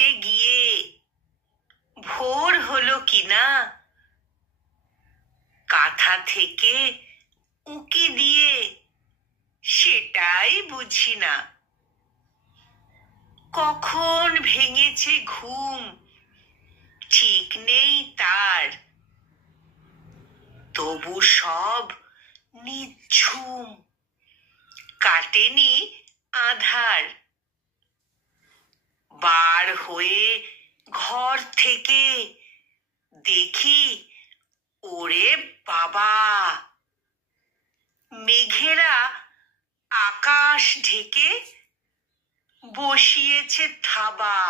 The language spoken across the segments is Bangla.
কেটে গিয়ে ভোর হলো কিনা কাঁথা থেকে উঁকি দিয়ে সেটাই বুঝি না। কখন ভেঙেছে ঘুম ঠিক নেই তার, তবু সব নিঝুম, কাটেনি আধার। বার হয়ে ঘর থেকে দেখি ওরে বাবা, মেঘেরা আকাশ ঢেকে বসিয়েছে থাবা।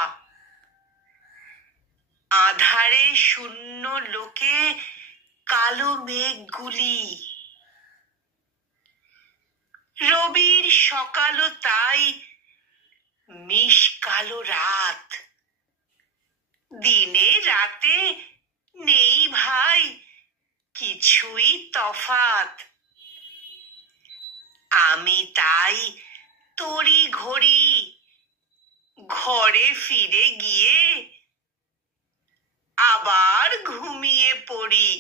আধারে শূন্য লোকে কালো মেঘগুলি, রবির সকালও তাই মিশকালো রাত। দিনে রাতে নেই ভাই কিছুই তফাৎ। আমি তাই তড়ি ঘড়ি ঘরে ফিরে গিয়ে আবার ঘুমিয়ে পড়ি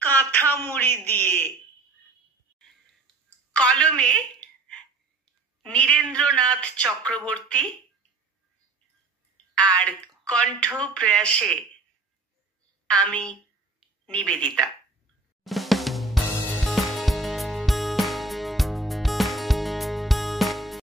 কাঁথা মুড়ি দিয়ে। কলমে নীরেন্দ্রনাথ চক্রবর্তী আর কণ্ঠ প্রয়াসে আমি নিবেদিতা।